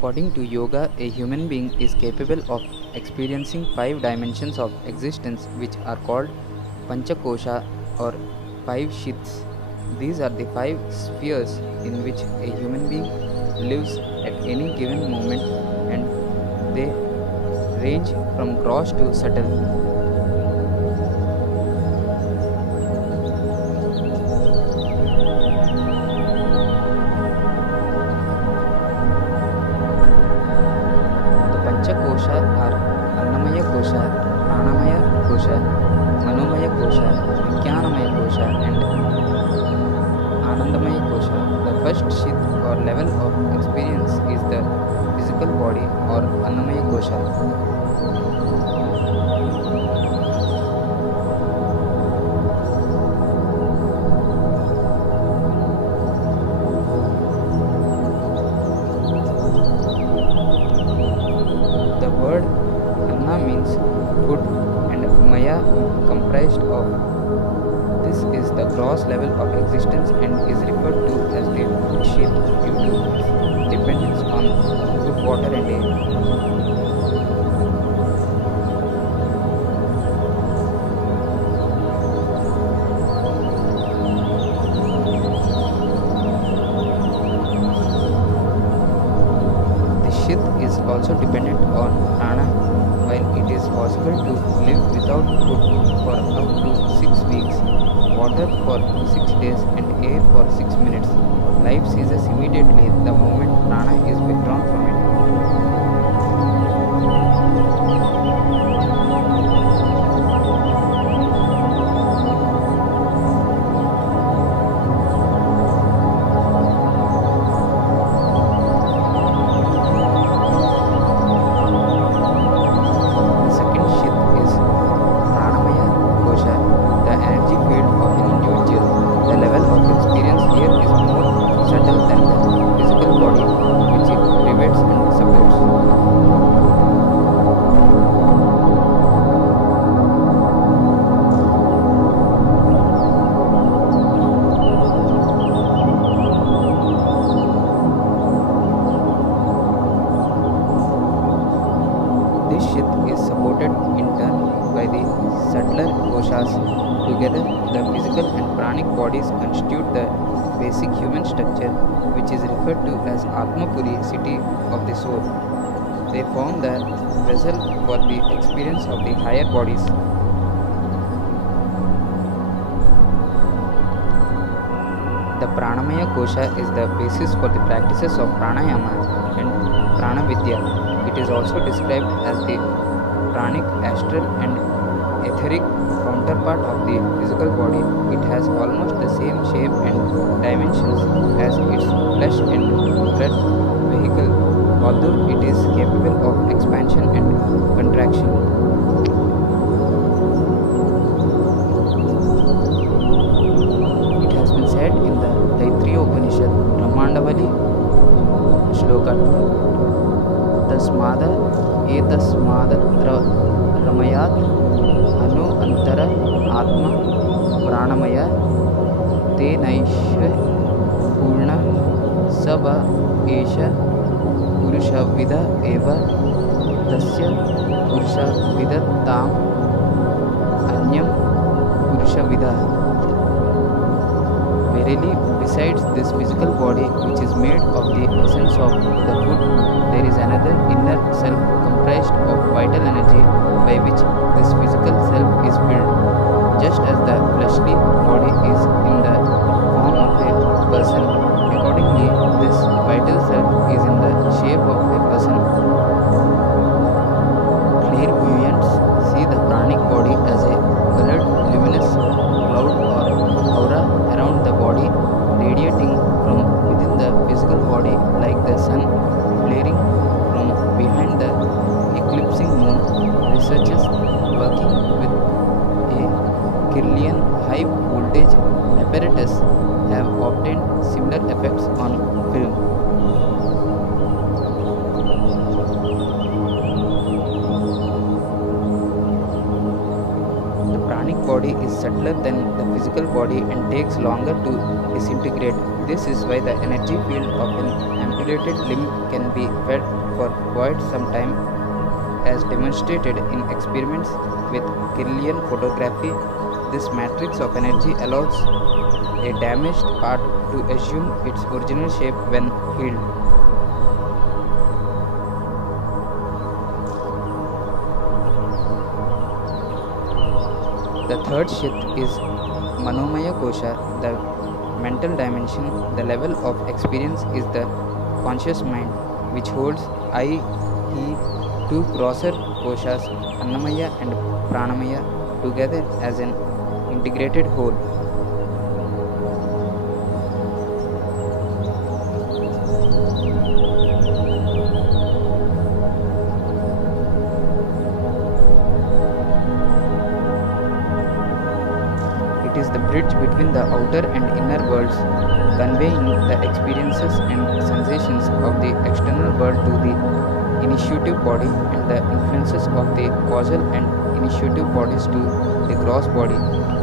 According to yoga, a human being is capable of experiencing five dimensions of existence, which are called Panchakosha or five Shits. These are the five spheres in which a human being lives at any given moment, and they range from gross to subtle. The Panchakosha are Annamaya Kosha, Pranamaya Kosha, Manomaya Kosha, Vijnanamaya Kosha, and Anandamaya Kosha. The first shit or level of experience is the physical body or Annamaya Kosha. The word Anna means food and Maya comprised of. This is the gross level of existence and is referred to as the food sheath due to its dependence on food, water, and air. The sheath is also dependent on prana. While it is possible to live without food for up to 6 weeks, water for 6 days, and air for 6 minutes, life ceases immediately the moment prana is withdrawn from it. The second shit is Pranamaya Kosha, the energy field of an individual. The level of experience here is more subtle than the physical body, which it pervades and supports. This shit is supported in turn by the subtler koshas. Together, the physical and pranic bodies constitute the basic human structure, which is referred to as Atmapuri, city of the soul. They form the vessel for the experience of the higher bodies. The Pranamaya Kosha is the basis for the practices of pranayama and pranavidya. It is also described as the pranic, astral, and etheric counterpart of the physical body. It has almost the same shape and dimensions as its flesh and blood vehicle, although it is capable of expansion and contraction. It has been said in the Taittiriya Upanishad, Brahmandavali Shloka 2, Tasmada etasmadatra ramayat anu antara atma pranamaya tenaishva purna sava esha purushavida eva tasya purushavida tam anyam purushavida. Verily, besides this physical body, which is made of the essence of the food, there is another inner self comprised of vital energy by which this physical self is filled. Just as the fleshly body is in the form of a person, accordingly, this vital self is in the shape of a person. Clairvoyants see the pranic body as a colored, luminous cloud or aura around the body, radiating from within the physical body like the sun flaring from behind the eclipsing moon. Researchers working with a Kirlian high voltage apparatus have obtained similar effects on film. The pranic body is subtler than the physical body and takes longer to disintegrate. This is why the energy field of an articulated limb can be felt for quite some time, as demonstrated in experiments with Kirlian photography. This matrix of energy allows a damaged part to assume its original shape when healed. The third Chit is Manomaya Kosha, the mental dimension. The level of experience is the conscious mind, which holds I, he, two grosser koshas, Annamaya and Pranamaya, together as an integrated whole. It is the bridge between the outer and inner worlds, conveying the experiences and sensations of the external world to the initiative body and the influences of the causal and initiative bodies to the gross body.